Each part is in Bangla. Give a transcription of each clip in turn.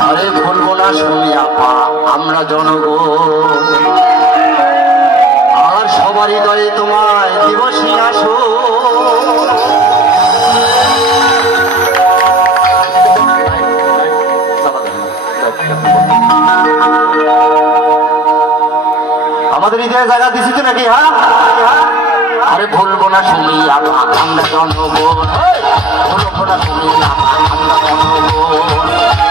আরে বলবো না শুনি আপা আমরা জনগণ আর সবার হৃদয়ে তোমায় দিবসী আসো আমাদের হৃদয়ে জায়গা দিছি তো নাকি? হ্যাঁ আরে বলবো না শুনি আপা আমরা জনগণ বলবো না শুনি আপা আমরা জনগণ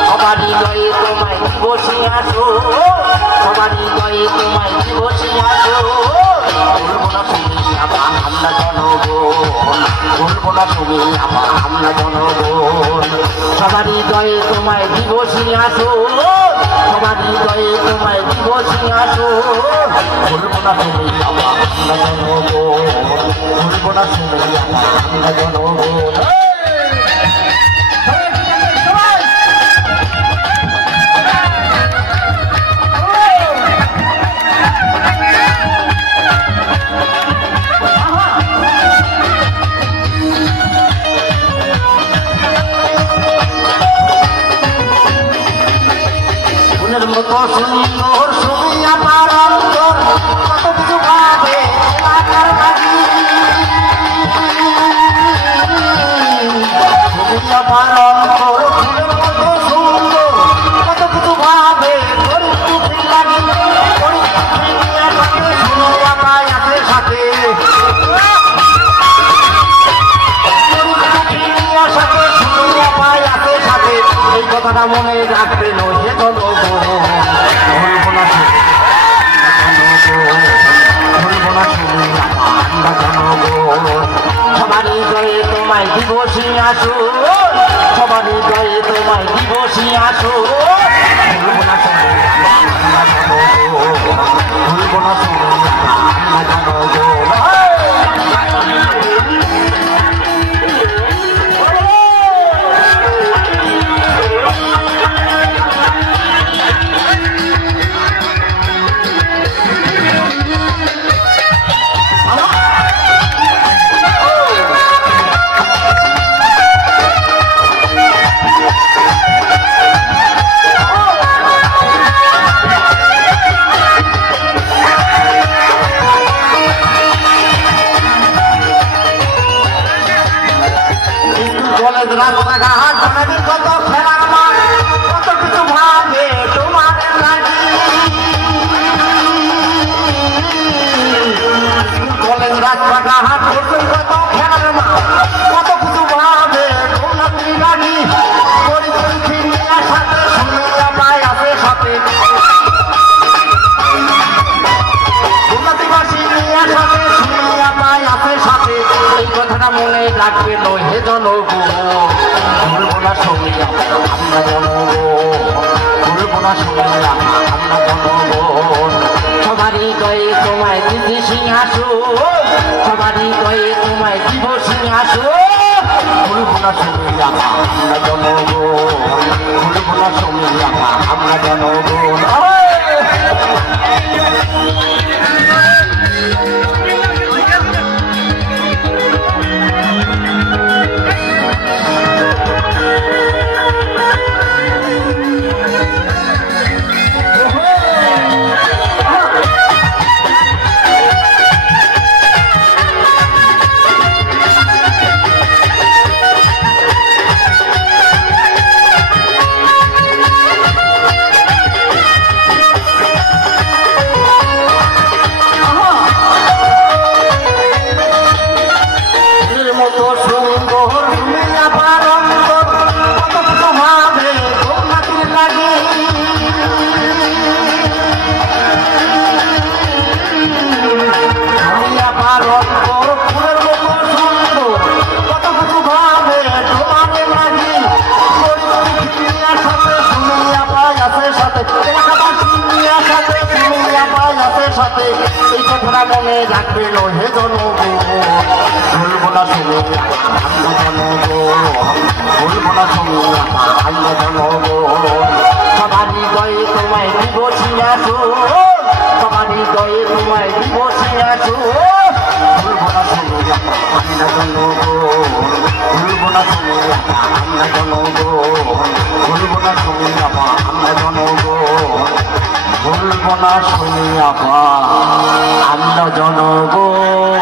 সবার হৃদয়ে তোমায় দিবসী আসো সবার হৃদয়ে তোমায় দিবসী আসো বলবো না শুনি আপা আমরা জনগণ বলবো না শুনি আপা আমরা জনগণ সবার হৃদয়ে তোমায় দিবসী আসো সবার হৃদয়ে তোমায় দিবসী আসো বলবো না শুনি আপা আমরা জনগণ বলবো না শুনি আপা আমরা জনগণ মতো সুন্দর ছবি আমার অন্তর কত কিছু ভাবে এলাকার বাড়ি ছবি আমার অন্তর ফুলের মতো সুন্দর কত কিছু ভাবে গরিব দুঃখী লাগি গরিব দুঃখী নিয়ে থাকে শুনো বাবা একের সাথে গরিব দুঃখী নিয়ে সাথে শুনো বাবা একের সাথে এই কথাটা মনে রাখবে নয় চলো সবার হৃদয়ে তোমায় দিবসী আসো সবার হৃদয়ে তোমায় দিবসী আসো ভুলবো না ভুলবো না রাস্তাঘাট কত খেলার মাঠ কত কিছু ভাবে তোমার লাগি কলেজ রাস্তাঘাট কত খেলার মাঠ কত কিছু ভাবে তোমার লাগি গরিব দুঃখী নিয়ে সাথে শুনিয়া পায় আছে সাথে উন্নতিবাসী নিয়ে সাথে শুনিয়া পায় আছে সাথে এই কথাটা মনে রাখবে নহে জনগণ ভুলবো না শুনি আমরা জনগণ ভুলবো না শুনি আমরা জনগণ সবার হৃদয়ে তোমায় দিবসী আসো সবার হৃদয়ে তোমায় দিবসী আসো ভুলবো না শুনি আমরা জনগণ ভুলবো না শুনি আমরা জনগণ এই কথাটা মনে রাখবে নহে জনগণ ভুলবো না শুনে আমরা জনগণ ভুলবো না শুনে আমরা জনগণ সবার হৃদয়ে তোমায় দিবসী আসো সবার হৃদয়ে তোমায় দিবসী আসো ভুলবো না শুনে আমরা জনগণ ভুলবো না শুনে আমরা জনগণ ভুলবো না তুমি আপা আমরা জনগণ, ভুলব না শুনি আপা আমরা জনগণ।